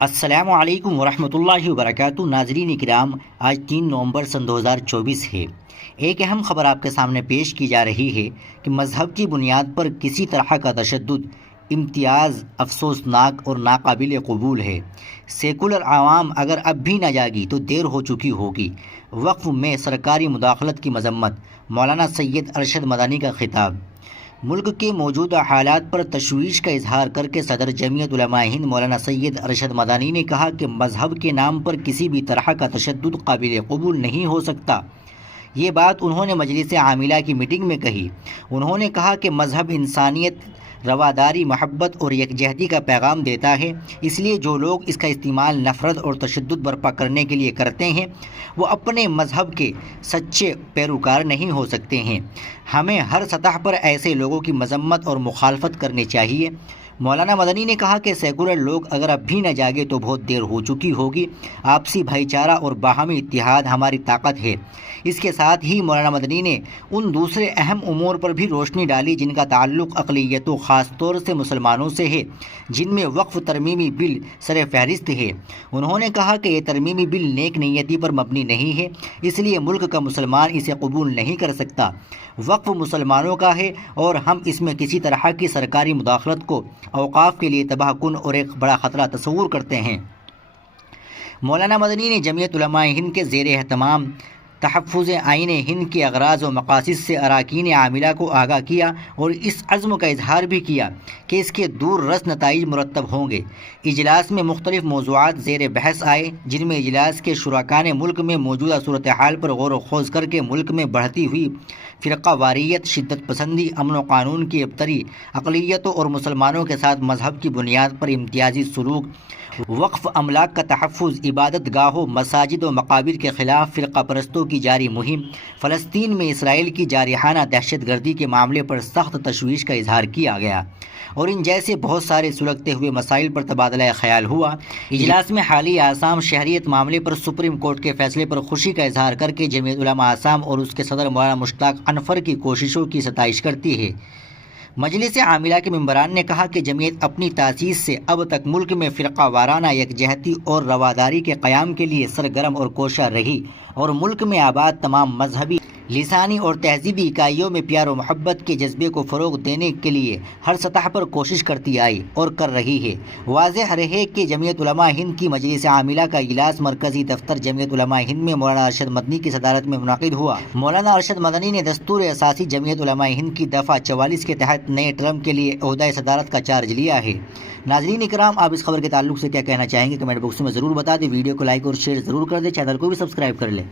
السلام علیکم ورحمۃ اللہ وبرکاتہ۔ ناظرین کرام، آج 3 نومبر سن 2024 ہے۔ ایک اہم خبر آپ کے سامنے پیش کی جا رہی ہے کہ مذہب کی بنیاد پر کسی طرح کا تشدد، امتیاز افسوسناک اور ناقابل قبول ہے۔ سیکولر عوام اگر اب بھی نہ جاگی تو دیر ہو چکی ہوگی۔ وقف میں سرکاری مداخلت کی مذمت، مولانا سید ارشد مدنی کا خطاب۔ ملک کے موجودہ حالات پر تشویش کا اظہار کر کے صدر جمعیت علماء ہند مولانا سید ارشد مدنی نے کہا کہ مذہب کے نام پر کسی بھی طرح کا تشدد قابل قبول نہیں ہو سکتا۔ یہ بات انہوں نے مجلس عاملہ کی میٹنگ میں کہی۔ انہوں نے کہا کہ مذہب انسانیت، رواداری، محبت اور یکجہتی کا پیغام دیتا ہے، اس لیے جو لوگ اس کا استعمال نفرت اور تشدد برپا کرنے کے لیے کرتے ہیں وہ اپنے مذہب کے سچے پیروکار نہیں ہو سکتے ہیں۔ ہمیں ہر سطح پر ایسے لوگوں کی مذمت اور مخالفت کرنی چاہیے۔ مولانا مدنی نے کہا کہ سیکولر لوگ اگر اب بھی نہ جاگے تو بہت دیر ہو چکی ہوگی۔ آپسی بھائی چارہ اور باہمی اتحاد ہماری طاقت ہے۔ اس کے ساتھ ہی مولانا مدنی نے ان دوسرے اہم امور پر بھی روشنی ڈالی جن کا تعلق اقلیتوں، خاص طور سے مسلمانوں سے ہے، جن میں وقف ترمیمی بل سر فہرست ہے۔ انہوں نے کہا کہ یہ ترمیمی بل نیک نیتی پر مبنی نہیں ہے، اس لیے ملک کا مسلمان اسے قبول نہیں کر سکتا۔ وقف مسلمانوں کا ہے اور ہم اس میں کسی طرح کی سرکاری مداخلت کو اوقاف کے لیے تباہ کن اور ایک بڑا خطرہ تصور کرتے ہیں۔ مولانا مدنی نے جمعیت علماء ہند کے زیر اہتمام تحفظ آئین ہند کے اغراض و مقاصد سے اراکین عاملہ کو آگاہ کیا اور اس عزم کا اظہار بھی کیا کہ اس کے دور رس نتائج مرتب ہوں گے۔ اجلاس میں مختلف موضوعات زیر بحث آئے، جن میں اجلاس کے شرکاء نے ملک میں موجودہ صورتحال پر غور و خوض کر کے ملک میں بڑھتی ہوئی فرقہ واریت، شدت پسندی، امن و قانون کی ابتری، اقلیتوں اور مسلمانوں کے ساتھ مذہب کی بنیاد پر امتیازی سلوک، وقف املاک کا تحفظ، عبادت گاہوں، مساجد و مقابر کے خلاف فرقہ پرستوں کی جاری مہم، فلسطین میں اسرائیل کی جارحانہ دہشت گردی کے معاملے پر سخت تشویش کا اظہار کیا گیا اور ان جیسے بہت سارے سلگتے ہوئے مسائل پر تبادلہ خیال ہوا۔ اجلاس میں حالی آسام شہریت معاملے پر سپریم کورٹ کے فیصلے پر خوشی کا اظہار کر کے جمعیت علماء آسام اور اس کے صدر مولانا مشتاق انور کی کوششوں کی ستائش کرتی ہے۔ مجلس عاملہ کے ممبران نے کہا کہ جمعیت اپنی تاسیس سے اب تک ملک میں فرقہ وارانہ یکجہتی اور رواداری کے قیام کے لیے سرگرم اور کوشاں رہی اور ملک میں آباد تمام مذہبی، لسانی اور تہذیبی اکائیوں میں پیار و محبت کے جذبے کو فروغ دینے کے لیے ہر سطح پر کوشش کرتی آئی اور کر رہی ہے۔ واضح رہے کہ جمعیت علماء ہند کی مجلس عاملہ کا اجلاس مرکزی دفتر جمعیت علماء ہند میں مولانا ارشد مدنی کی صدارت میں منعقد ہوا۔ مولانا ارشد مدنی نے دستور اساسی جمعیت علماء ہند کی دفعہ 44 کے تحت نئے ٹرم کے لیے عہدہ صدارت کا چارج لیا ہے۔ ناظرین کرام، آپ اس خبر کے تعلق سے کیا کہنا چاہیں گے؟ کمنٹ باکس میں ضرور بتا دیں۔ ویڈیو کو لائک اور شیئر ضرور کر دیں، چینل کو بھی سبسکرائب کر لیں۔